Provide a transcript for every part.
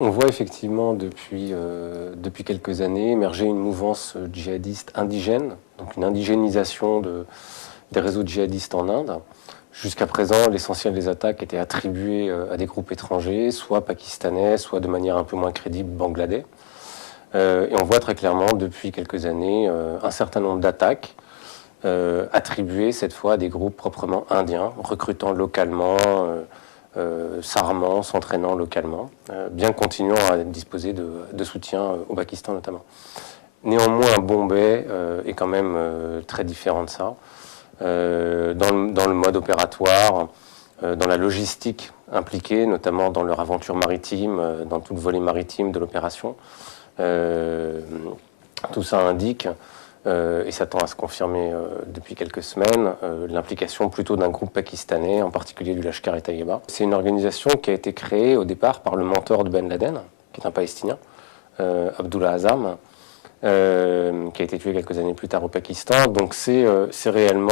On voit effectivement depuis quelques années émerger une mouvance djihadiste indigène, donc une indigénisation des réseaux djihadistes en Inde. Jusqu'à présent, l'essentiel des attaques étaient attribuées à des groupes étrangers, soit pakistanais, soit de manière un peu moins crédible bangladais. Et on voit très clairement depuis quelques années un certain nombre d'attaques attribuées cette fois à des groupes proprement indiens, recrutant localement, s'armant, s'entraînant localement, bien continuant à disposer de soutien au Pakistan notamment. Néanmoins, Bombay est quand même très différent de ça. Dans le mode opératoire, dans la logistique impliquée, notamment dans leur aventure maritime, dans tout le volet maritime de l'opération. Tout ça indique, et ça tend à se confirmer depuis quelques semaines, l'implication plutôt d'un groupe pakistanais, en particulier du Lashkar-e-Taiba. C'est une organisation qui a été créée au départ par le mentor de Ben Laden, qui est un Palestinien, Abdullah Azzam, qui a été tué quelques années plus tard au Pakistan. Donc c'est réellement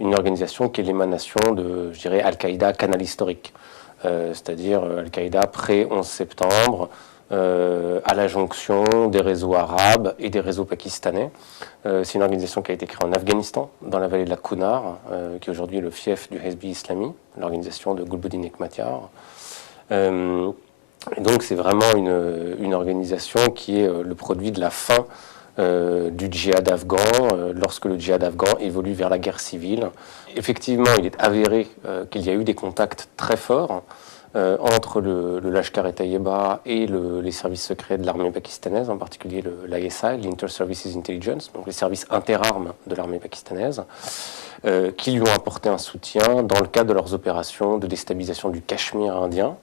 une organisation qui est l'émanation de, je dirais, Al-Qaïda canal historique, c'est-à-dire Al-Qaïda pré-11 septembre, à la jonction des réseaux arabes et des réseaux pakistanais. C'est une organisation qui a été créée en Afghanistan, dans la vallée de la Kunar, qui est aujourd'hui le fief du Hezbi Islami, l'organisation de Gulbuddin Hekmatyar. Et donc c'est vraiment une organisation qui est le produit de la fin du djihad afghan, lorsque le djihad afghan évolue vers la guerre civile. Effectivement, il est avéré qu'il y a eu des contacts très forts entre le Lashkar-e-Taiba et les services secrets de l'armée pakistanaise, en particulier l'ISI, l'Inter-Services Intelligence, donc les services interarmes de l'armée pakistanaise, qui lui ont apporté un soutien dans le cadre de leurs opérations de déstabilisation du Cachemire indien,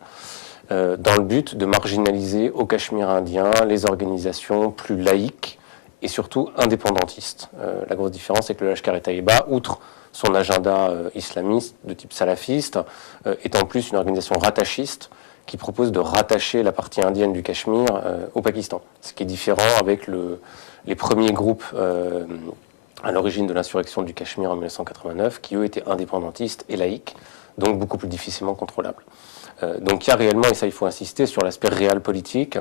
dans le but de marginaliser au Cachemire indien les organisations plus laïques et surtout indépendantistes. La grosse différence, c'est que le Lashkar-e-Taiba, outre son agenda islamiste de type salafiste, est en plus une organisation rattachiste qui propose de rattacher la partie indienne du Cachemire au Pakistan. Ce qui est différent avec les premiers groupes à l'origine de l'insurrection du Cachemire en 1989, qui eux étaient indépendantistes et laïques, donc beaucoup plus difficilement contrôlables. Donc il y a réellement, et ça il faut insister, sur l'aspect réel politique.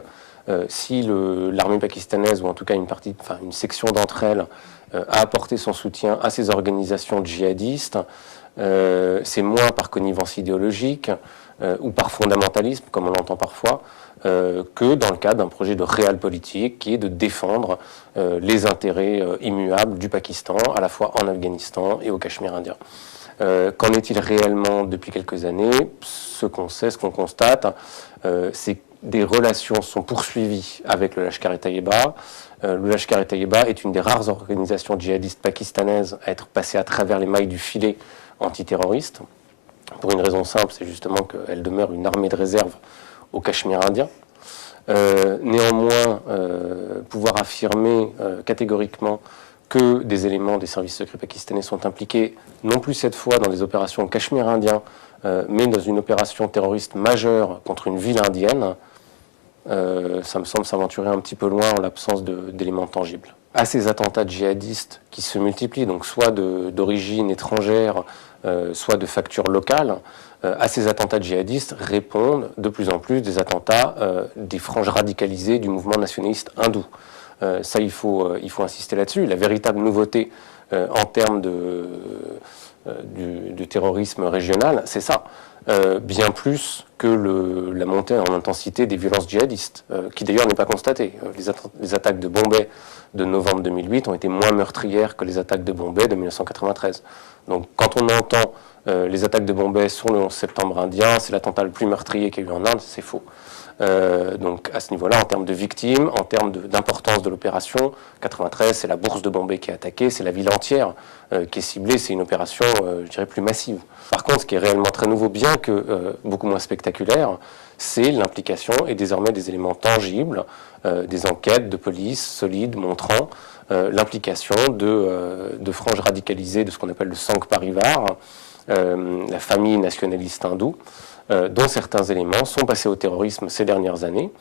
Si l'armée pakistanaise, ou en tout cas une section d'entre elles, a apporté son soutien à ces organisations djihadistes, c'est moins par connivence idéologique ou par fondamentalisme, comme on l'entend parfois, que dans le cadre d'un projet de réel politique qui est de défendre les intérêts immuables du Pakistan, à la fois en Afghanistan et au Cachemire indien. Qu'en est-il réellement depuis quelques années? Ce qu'on sait, ce qu'on constate, c'est que des relations sont poursuivies avec le Lashkar-e-Taiba. Le Lashkar-e-Taiba est une des rares organisations djihadistes pakistanaises à être passée à travers les mailles du filet antiterroriste. Pour une raison simple, c'est justement qu'elle demeure une armée de réserve au Cachemire indien. Néanmoins, pouvoir affirmer catégoriquement que des éléments des services secrets pakistanais sont impliqués, non plus cette fois dans des opérations au Cachemire indien, mais dans une opération terroriste majeure contre une ville indienne, ça me semble s'aventurer un petit peu loin en l'absence d'éléments tangibles. À ces attentats djihadistes qui se multiplient, donc soit d'origine étrangère, soit de facture locale, à ces attentats djihadistes répondent de plus en plus des attentats des franges radicalisées du mouvement nationaliste hindou. Ça, il faut insister là-dessus. La véritable nouveauté en termes du terrorisme régional, c'est ça. Bien plus que la montée en intensité des violences djihadistes, qui d'ailleurs n'est pas constatée. Les attaques de Bombay de novembre 2008 ont été moins meurtrières que les attaques de Bombay de 1993. Donc quand on entend les attaques de Bombay sur le 11 septembre indien, c'est l'attentat le plus meurtrier qu'il y a eu en Inde, c'est faux. Donc à ce niveau-là, en termes de victimes, en termes d'importance de l'opération, 93, c'est la bourse de Bombay qui est attaquée, c'est la ville entière qui est ciblée, c'est une opération, je dirais, plus massive. Par contre, ce qui est réellement très nouveau, bien que beaucoup moins spectaculaire, c'est l'implication et désormais des éléments tangibles, des enquêtes de police solides montrant l'implication de franges radicalisées de ce qu'on appelle le Sangh Parivar, la famille nationaliste hindoue, dont certains éléments sont passés au terrorisme ces dernières années,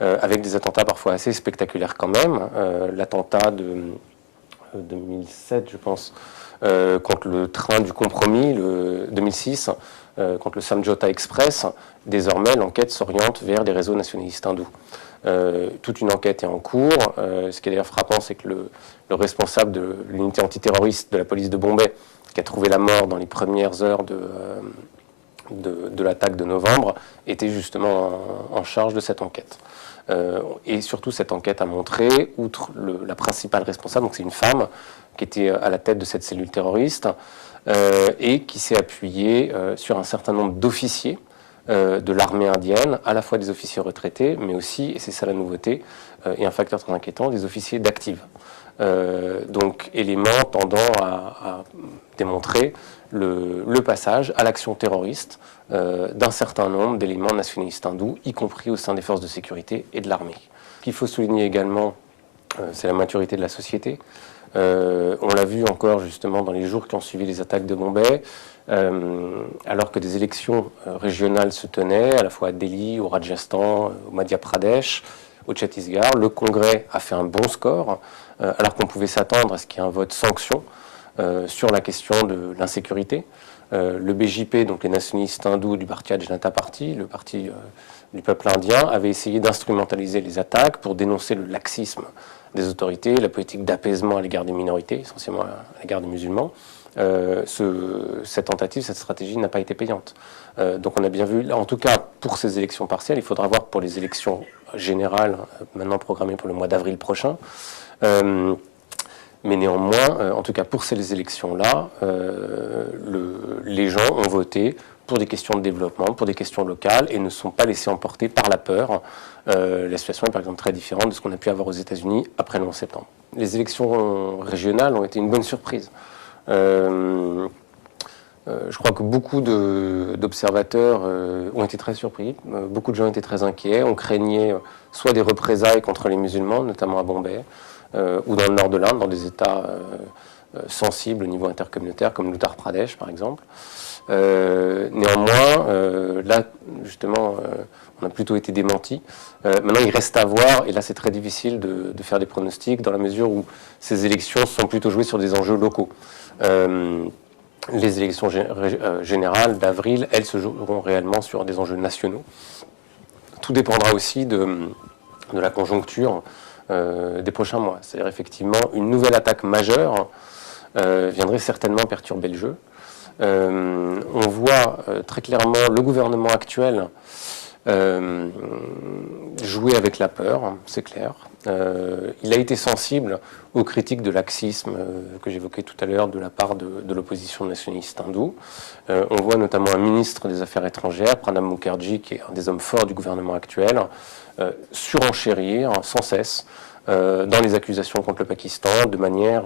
avec des attentats parfois assez spectaculaires quand même. L'attentat de 2007, je pense, contre le train du compromis, le 2006, contre le Samjhota Express, désormais, l'enquête s'oriente vers des réseaux nationalistes hindous. Toute une enquête est en cours. Ce qui est d'ailleurs frappant, c'est que le responsable de l'unité antiterroriste de la police de Bombay, qui a trouvé la mort dans les premières heures de l'attaque de novembre, était justement en charge de cette enquête. Et surtout, cette enquête a montré, outre la principale responsable, donc c'est une femme qui était à la tête de cette cellule terroriste, et qui s'est appuyée sur un certain nombre d'officiers de l'armée indienne, à la fois des officiers retraités, mais aussi, et c'est ça la nouveauté, et un facteur très inquiétant, des officiers d'active. Donc éléments tendant à démontrer le passage à l'action terroriste d'un certain nombre d'éléments nationalistes hindous, y compris au sein des forces de sécurité et de l'armée. Ce qu'il faut souligner également, c'est la maturité de la société. On l'a vu encore justement dans les jours qui ont suivi les attaques de Bombay, alors que des élections régionales se tenaient, à la fois à Delhi, au Rajasthan, au Madhya Pradesh, au Chhattisgarh. Le Congrès a fait un bon score, alors qu'on pouvait s'attendre à ce qu'il y ait un vote sanction sur la question de l'insécurité. Le BJP, donc les nationalistes hindous du Bharatiya Janata Party, le parti du peuple indien, avait essayé d'instrumentaliser les attaques pour dénoncer le laxisme des autorités, la politique d'apaisement à l'égard des minorités, essentiellement à l'égard des musulmans. Cette tentative, cette stratégie n'a pas été payante. Donc on a bien vu, là, en tout cas pour ces élections partielles, il faudra voir pour les élections générales, maintenant programmées pour le mois d'avril prochain. Mais néanmoins, en tout cas pour ces élections-là, les gens ont voté pour des questions de développement, pour des questions locales, et ne sont pas laissés emporter par la peur. La situation est par exemple très différente de ce qu'on a pu avoir aux États-Unis après le 11 septembre. Les élections régionales ont été une bonne surprise. Je crois que beaucoup d'observateurs ont été très surpris. Beaucoup de gens étaient très inquiets. On craignait soit des représailles contre les musulmans, notamment à Bombay, ou dans le nord de l'Inde, dans des États sensibles au niveau intercommunautaire, comme l'Uttar Pradesh, par exemple. Néanmoins, là, justement, on a plutôt été démenti. Maintenant, il reste à voir, et là, c'est très difficile de faire des pronostics, dans la mesure où ces élections sont plutôt jouées sur des enjeux locaux. Les élections générales d'avril, elles se joueront réellement sur des enjeux nationaux. Tout dépendra aussi de la conjoncture des prochains mois. C'est-à-dire, effectivement, une nouvelle attaque majeure viendrait certainement perturber le jeu. On voit très clairement le gouvernement actuel jouer avec la peur, c'est clair. Il a été sensible aux critiques de laxisme que j'évoquais tout à l'heure de la part de l'opposition nationaliste hindoue. On voit notamment un ministre des Affaires étrangères, Pranab Mukherjee, qui est un des hommes forts du gouvernement actuel, surenchérir sans cesse dans les accusations contre le Pakistan de manière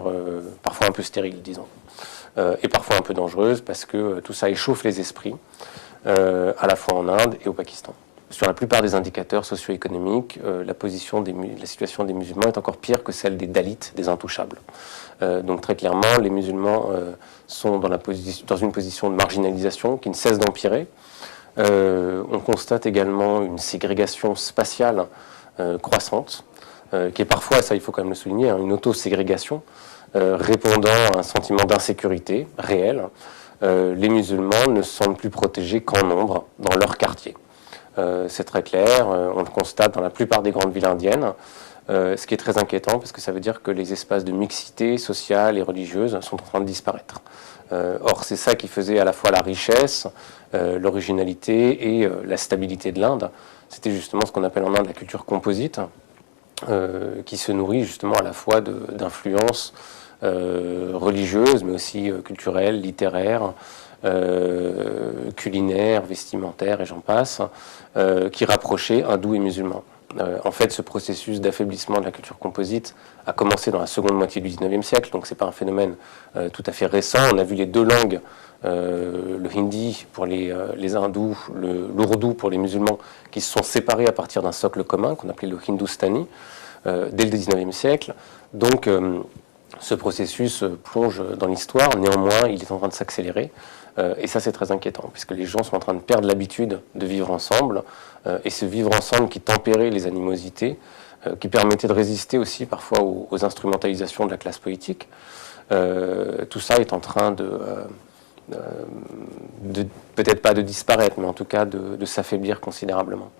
parfois un peu stérile, disons. Et parfois un peu dangereuse, parce que tout ça échauffe les esprits, à la fois en Inde et au Pakistan. Sur la plupart des indicateurs socio-économiques, la situation des musulmans est encore pire que celle des Dalits, des intouchables. Donc très clairement, les musulmans sont dans une position de marginalisation qui ne cesse d'empirer. On constate également une ségrégation spatiale croissante, qui est parfois, ça il faut quand même le souligner, une auto-ségrégation, répondant à un sentiment d'insécurité réel. Les musulmans ne se sentent plus protégés qu'en nombre dans leur quartier. C'est très clair, on le constate dans la plupart des grandes villes indiennes, ce qui est très inquiétant parce que ça veut dire que les espaces de mixité sociale et religieuse sont en train de disparaître. Or, c'est ça qui faisait à la fois la richesse, l'originalité et la stabilité de l'Inde. C'était justement ce qu'on appelle en Inde la culture composite, qui se nourrit justement à la fois d'influences religieuses, mais aussi culturelles, littéraires, culinaires, vestimentaires et j'en passe, qui rapprochaient hindous et musulmans. En fait, ce processus d'affaiblissement de la culture composite a commencé dans la seconde moitié du XIXe siècle, donc ce n'est pas un phénomène tout à fait récent. On a vu les deux langues, le hindi pour les hindous, l'ourdou pour les musulmans, qui se sont séparés à partir d'un socle commun qu'on appelait le hindustani, dès le XIXe siècle. Donc, ce processus plonge dans l'histoire. Néanmoins, il est en train de s'accélérer. Et ça, c'est très inquiétant, puisque les gens sont en train de perdre l'habitude de vivre ensemble. Et ce vivre ensemble qui tempérait les animosités, qui permettait de résister aussi parfois aux instrumentalisations de la classe politique, tout ça est en train peut-être pas de disparaître, mais en tout cas de s'affaiblir considérablement.